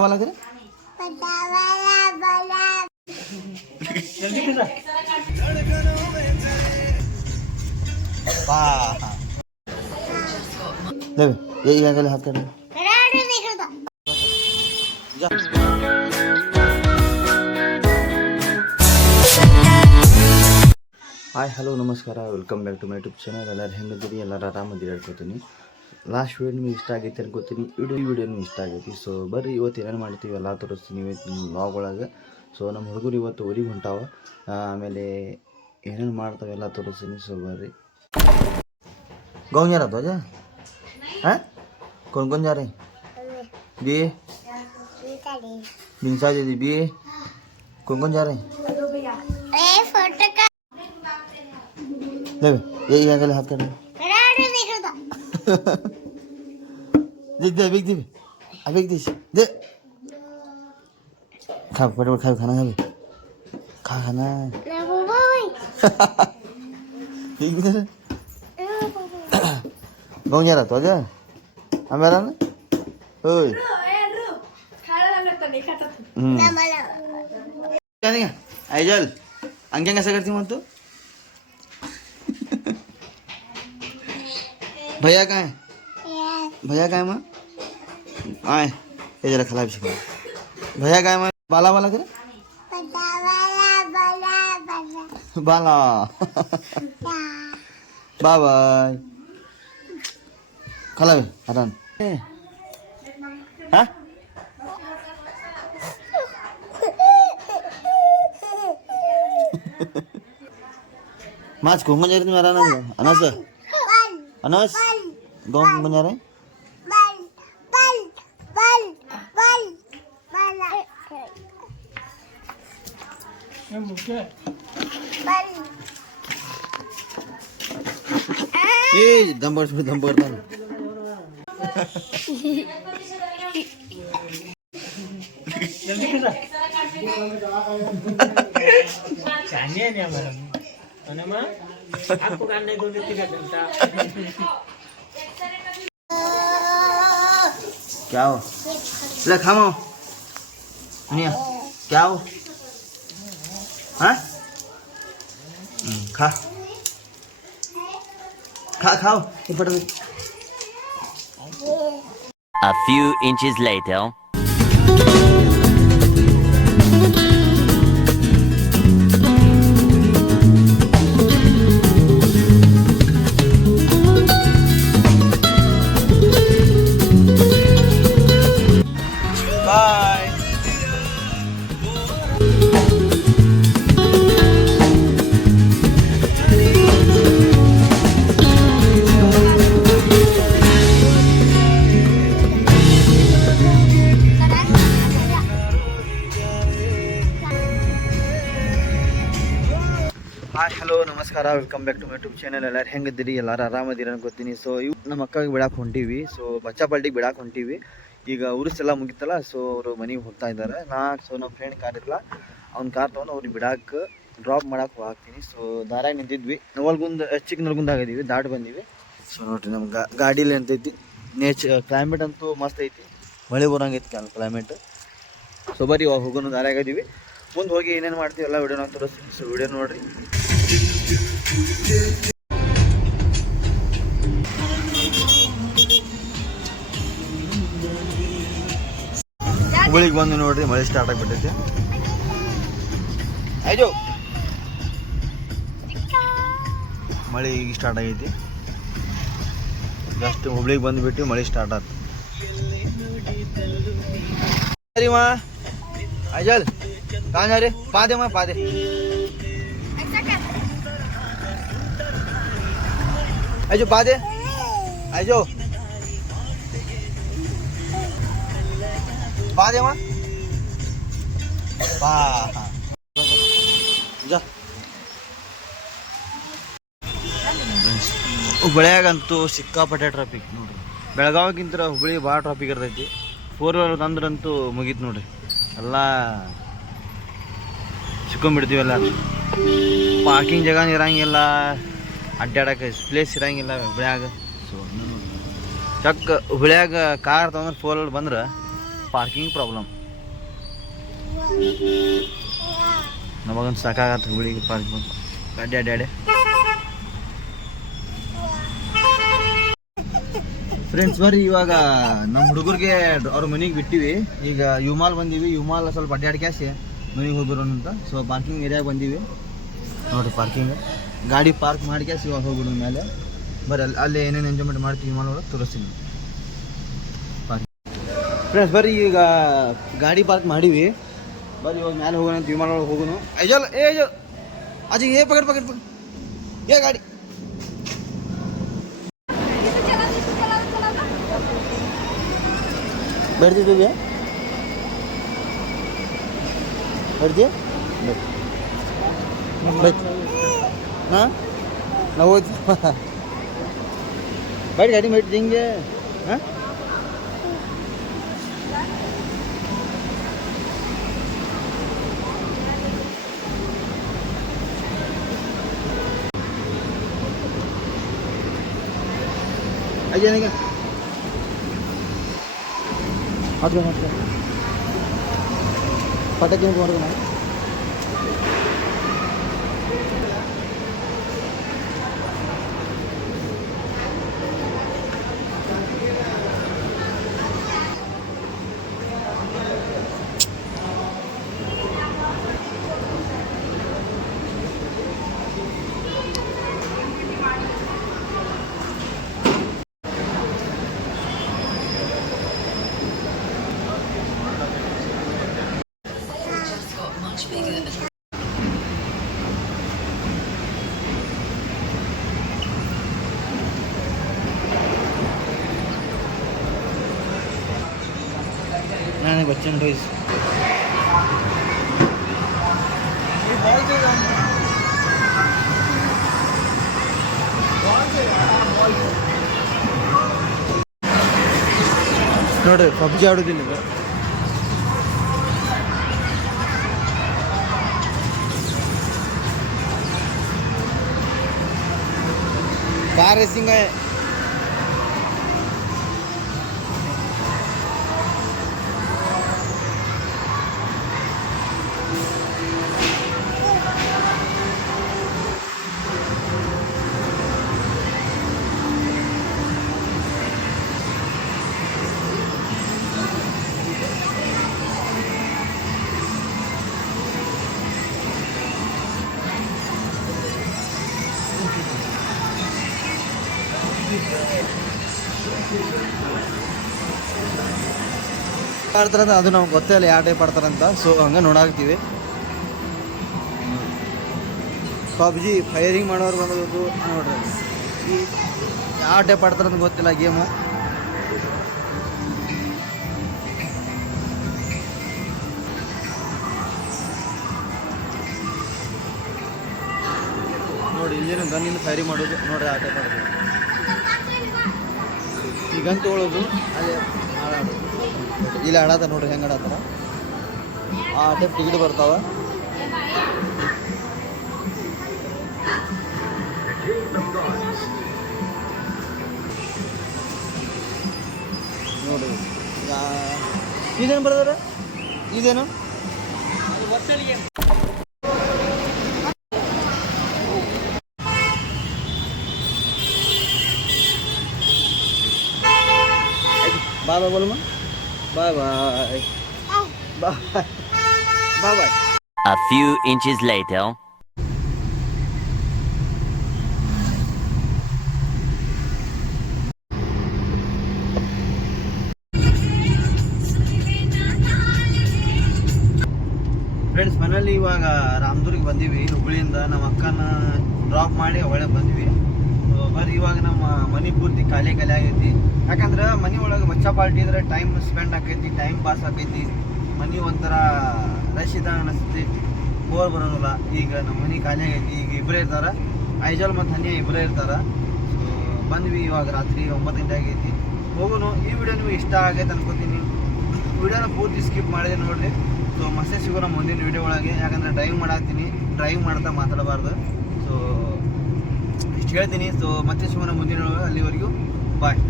वाला करे ये हाथ कर ಹಾಯ್ ಹಲೋ ನಮಸ್ಕಾರ welcome back to my YouTube channel. ಎಲ್ಲರೂ ಹೆಂಗಿದ್ದೀರಿ? ಎಲ್ಲರೂ ಆರಾಮದಿರಿ ಹೇಳ್ಕೊತೀನಿ. ಲಾಸ್ಟ್ ವಿಡಿಯೋ ನಿಮಗೆ ಇಷ್ಟ ಆಗೈತೆ ಅನ್ಕೋತೀನಿ. ವಿಡಿಯೋನು ಇಷ್ಟ ಆಗೈತಿ. ಸೊ ಬರ್ರಿ ಇವತ್ತು ಏನೇನು ಮಾಡ್ತೀವಿ ಎಲ್ಲ ತೋರಿಸ್ತೀನಿ ಇವತ್ತು ವ್ಲಾಗ್ ಒಳಗೆ. ಸೊ ನಮ್ಮ ಹುಡುಗರು ಇವತ್ತು ಊರಿಗೆ ಹೊಂಟಾವ, ಆಮೇಲೆ ಏನೇನು ಮಾಡ್ತಾವೆ ಎಲ್ಲ ತೋರಿಸ್ತೀನಿ. ಸೊ ಬರ್ರಿ. गाँव जा रहा था हैं? कौन कौन जा रहे हैं? बी बिंसा दीदी बी कौन कौन जा रहे हैं? ये हाथ कर देख दे अभी दे अभी दे खा फटाफट खा खाना खा खाना गाँव जा रहा तो आजा हमारा ना ओए क्या नहीं आइजल अंकिया कैसा करती हूँ तू? भैया कहाँ है? भैया कहाँ है माँ? आए ये जरा खिला भी भैया कहाँ है माँ? बाला वाला करे बाला बाय बाय खिला भी हरान हाँ माच घूमने जा रही मेरा नाम अनस अनस गाँव घूमने जा रहे हैं? ये दम पड़ता है क्या हो ले खाओ नहीं क्या हो हाँ खा खा खाओ A few inches later. Bye. Hi hello ನಮಸ್ಕಾರ welcome back to my YouTube channel. ಎಲ್ಲರೂ ಹೆಂಗಿದ್ದೀರಿ? ಎಲ್ಲರೂ ಆರಾಮದಿರಿ ಅನ್ಕೋತೀನಿ. ಸೊ ಇವು ನಮ್ಮ ಅಕ್ಕಗೆ ಬಿಡಾಕೆ ಹೊಂಟೀವಿ. ಸೊ ಬಚ್ಚಾಪಲ್ಟಿಗೆ ಬಿಡಾಕೆ ಹೊಂಟೀವಿ. ಈಗ ಉರುಸೆಲ್ಲ ಮುಗಿತಲ್ಲ, ಸೊ ಅವರು ಮನೆಗೆ ಹೋಗ್ತಾ ಇದ್ದಾರೆ. ಸೊ ನಮ್ಮ ಫ್ರೆಂಡ್ ಕಾರ್ ಇರಲ್ಲ, ಅವ್ನ ಕಾರ್ ತೊಗೊಂಡು ಅವ್ರಿಗೆ ಬಿಡಾಕೆ ಡ್ರಾಪ್ ಮಾಡಕ್ಕೆ ಹೋಗ್ತೀನಿ. ಸೊ ದಾರಾಗ ನಿಂತಿದ್ವಿ, ನವಲ್ಗುಂದ ಚಿಕ್ಕನಲ್ಗುಂದ ಆಗಿದ್ದೀವಿ, ದಾಟಿ ಬಂದೀವಿ. ಸೊ ನೋಡಿರಿ ನಮ್ಮ ಗಾಡೀಲಿ ಅಂತೈತಿ ಕ್ಲೈಮೇಟ್ ಅಂತೂ ಮಸ್ತ್ ಐತಿ, ಮಳೆ ಬರೋಂಗೈತಿ ಕ್ಲೈಮೇಟ್. ಸೊ ಬರೀ ಇವಾಗ ಹೋಗೋಣ ದಾರಾಗಿದ್ದೀವಿ. ಮುಂದೆ ಹೋಗಿ ಏನೇನು ಮಾಡ್ತೀವಿ ಎಲ್ಲ ವಿಡಿಯೋನ ತೋರಿಸ್ತೀನಿ. ಸೊ ವಿಡಿಯೋ ನೋಡಿರಿ. ಹುಬ್ಬಳ್ಳಿಗೆ ಬಂದು ನೋಡ್ರಿ, ಮಳೆ ಸ್ಟಾರ್ಟ್ ಆಗಿಬಿಟ್ಟೈತಿ. ಆಯ್ತು ಮಳೆ ಈಗ ಸ್ಟಾರ್ಟ್ ಆಗೈತಿ. ಜಸ್ಟ್ ಹುಬ್ಳಿಗೆ ಬಂದುಬಿಟ್ಟು ಮಳೆ ಸ್ಟಾರ್ಟ್ ಆಯ್ತು. ಸರಿ ಮಾ ಆಯ್ಜಲ್ कहाँ जा रहे? पादे मैं पादे आजो पादे आजो पादे माँ पा जा ಹುಬ್ಬಳ್ಳಿಯಾಗಂತೂ ಸಿಕ್ಕಾಪಟ್ಟೆ ಟ್ರಾಫಿಕ್ ನೋಡ್ರಿ. ಬೆಳಗಾವಿಗಿಂತ ಹುಬ್ಬಳ್ಳಿ ಭಾಳ ಟ್ರಾಫಿಕ್ ಇರ್ತೈತಿ. 4 ವೀಲರ್ ಅಂದ್ರಂತೂ ಮುಗೀತು ನೋಡ್ರಿ, ಎಲ್ಲ ಸಿಕ್ಕೊಂಡ್ಬಿಡ್ತೀವಲ್ಲ. ಪಾರ್ಕಿಂಗ್ ಜಾಗನೂ ಇರಂಗಿಲ್ಲ, ಅಡ್ಡಾಡಕ್ಕೆ ಪ್ಲೇಸ್ ಇರಂಗಿಲ್ಲ ಹುಬ್ಳ್ಯಾಗ. ಸೊ ಚಕ್ ಹುಬ್ಳ್ಯಾಗ ಕಾರ್ ತೊಗೊಂಡ್ರೆ 4 ವೀಲರ್ ಬಂದ್ರೆ ಪಾರ್ಕಿಂಗ್ ಪ್ರಾಬ್ಲಮ್ ನಮಗೊಂದು ಸಾಕಾಗತ್ತೆ ಹುಡುಗಿ ಪಾರ್ಕಿಂಗ್ ಗಾಡಿ ಅಡ್ಯಾಡೆ. ಫ್ರೆಂಡ್ಸ್ ಬರ್ರಿ, ಇವಾಗ ನಮ್ಮ ಹುಡುಗರಿಗೆ ಅವ್ರ ಮನೆಗೆ ಬಿಟ್ಟಿವಿ. ಈಗ ಯುಮಾಲ್ ಬಂದೀವಿ. ಯುಮಾಲ್ ಸ್ವಲ್ಪ ಅಡ್ಡಾಡ್ಕ್ಯಾಸಿ ಮನೆಗೆ ಹೋಗ್ಬಿಡೋಣ ಅಂತ. ಸೊ ಪಾರ್ಕಿಂಗ್ ಏರಿಯಾಗೆ ಬಂದೀವಿ ನೋಡಿರಿ. ಪಾರ್ಕಿಂಗ್ ಗಾಡಿ ಪಾರ್ಕ್ ಮಾಡ್ಕ್ಯಾಸಿ ಇವಾಗ ಹೋಗ್ಬಿಡೋಣ ಮೇಲೆ. ಬರ್ರಿ ಅಲ್ಲಿ ಏನೇನು ಎಂಜಾಯ್ಮೆಂಟ್ ಮಾಡ್ತೀವಿ ಯುಮಾಲ್ ಒಳಗೆ ತೋರಿಸ್ತೀನಿ. ಫ್ರೆಂಡ್ಸ್ ಬರ್ರಿ, ಈಗ ಗಾಡಿ ಪಾರ್ಕ್ ಮಾಡೀವಿ. ಬರ್ರಿ ಇವಾಗ ಮೇಲೆ ಹೋಗೋಣ ಅಂತ ವಿಮಾನ ಒಳಗೆ ಹೋಗೋಣ. ಐಜಲ್ ಅಜ್ಜಿ ಪಕಡ್ ಗಾಡಿ ಬರ್ತಿದ್ದೀವಿ. ಹಾಂ ನಾವು ಹೋಗ್ತೀವಿ. बैठ गाड़ी में बैठ देंगे. हाँ आ जाने का हट गया फटक क्यों मार देना. नहीं बच्चन टॉयज ನೋಡಿ ಪಬ್ಜಿ ಆಡೋದಿಲ್ಲ. कार रेसिंग है. ಆಡ್ತಾರಂತ ಅದು ನಮ್ಗೆ ಗೊತ್ತೇ ಇಲ್ಲ ಯಾವ ಟೈಪ್ ಆಡ್ತಾರಂತ. ಸೊ ಹಂಗೆ ನೋಡಾಕ್ತೀವಿ. ಪಬ್ಜಿ ಫೈರಿಂಗ್ ಮಾಡೋರು ಬಂದದ್ದು ನೋಡ್ರಿ. ಯಾವ ಟೈಪ್ ಆಡ್ತಾರಂತ ಗೊತ್ತಿಲ್ಲ ಗೇಮು. ನೋಡಿ ಇಲ್ಲೇನು ಗನ್ನಿಂದ ಫೈರಿಂಗ್ ಮಾಡೋದು ನೋಡ್ರಿ. ಆ ಟೈಪ್ ಆಡೋದು ಈ ಗನ್ ತೊಗೊಳೋದು ಅಲ್ಲಿ ಆಡೋದು. ಇಲ್ಲಿ ಆಡತ್ತ ನೋಡ್ರಿ ಹೆಂಗೆ ಆಡತ್ತಾರ. ಆ ಟೈಪ್ ಟಿಕೆಟ್ ಬರ್ತಾವ. ನೋಡ್ರಿ ಇದೇನು ಬರ್ದಾರ. ಇದೇನು बाय बाय बोलो मां. Bye bye bye bye bye. A few inches later. Friends ಮನೇಲಿ ಇವಾಗ ರಾಮದುರ್ಗೆ ಬಂದೀವಿ. ಹುಬ್ಬಳ್ಳಿಯಿಂದ ನಮ್ಮ ಅಕ್ಕನ ಡ್ರಾಪ್ ಮಾಡಿ ಒಳಗೆ ಬಂದ್ವಿ. ಬರ್ರಿ ಇವಾಗ ನಮ್ಮ ಮನೆ ಪೂರ್ತಿ ಖಾಲಿ ಆಗೈತಿ. ಯಾಕಂದ್ರೆ ಮನೆ ಒಳಗೆ ಬಚ್ಚಾ ಪಾರ್ಟಿ ಇದ್ರೆ ಟೈಮ್ ಸ್ಪೆಂಡ್ ಆಕೈತಿ, ಟೈಮ್ ಪಾಸ್ ಆಕೈತಿ. ಮನೆ ಒಂಥರ ರಶ್ ಇದ್ದ ಅನಿಸ್ತೈತಿ, ಬೋರ್ ಬರೋದಿಲ್ಲ. ಈಗ ನಮ್ಮ ಮನೆ ಖಾಲಿ ಆಗೈತಿ. ಈಗ ಇಬ್ಬರೇ ಇರ್ತಾರೆ, ಐಜಲ್ ಮತ್ತು ಹನಿ ಇಬ್ಬರೇ ಇರ್ತಾರೆ. ಸೊ ಬಂದ್ವಿ ಇವಾಗ ರಾತ್ರಿ 9 ಗಂಟೆ ಆಗೈತಿ. ಹೋಗೋನು. ಈ ವಿಡಿಯೋ ನಿಮಗೆ ಇಷ್ಟ ಆಗೈತೆ ಅನ್ಕೋತೀನಿ. ವಿಡಿಯೋನ ಪೂರ್ತಿ ಸ್ಕಿಪ್ ಮಾಡಿದೆ ನೋಡಿರಿ. ಸೊ ಮತ್ತೆ ಸಿಗೋಣ ಮುಂದಿನ ವಿಡಿಯೋ ಒಳಗೆ. ಯಾಕಂದರೆ ಡ್ರೈವ್ ಮಾಡಾಕ್ತೀನಿ, ಡ್ರೈವ್ ಮಾಡ್ತಾ ಮಾತಾಡಬಾರ್ದು. ಸೊ ಇಷ್ಟು ಹೇಳ್ತೀನಿ. ಸೊ ಮತ್ತೆ ಸಿಗೋಣ ಮುಂದಿನ ಒಳಗೆ. ಅಲ್ಲಿವರೆಗೂ ಬಾಯ್.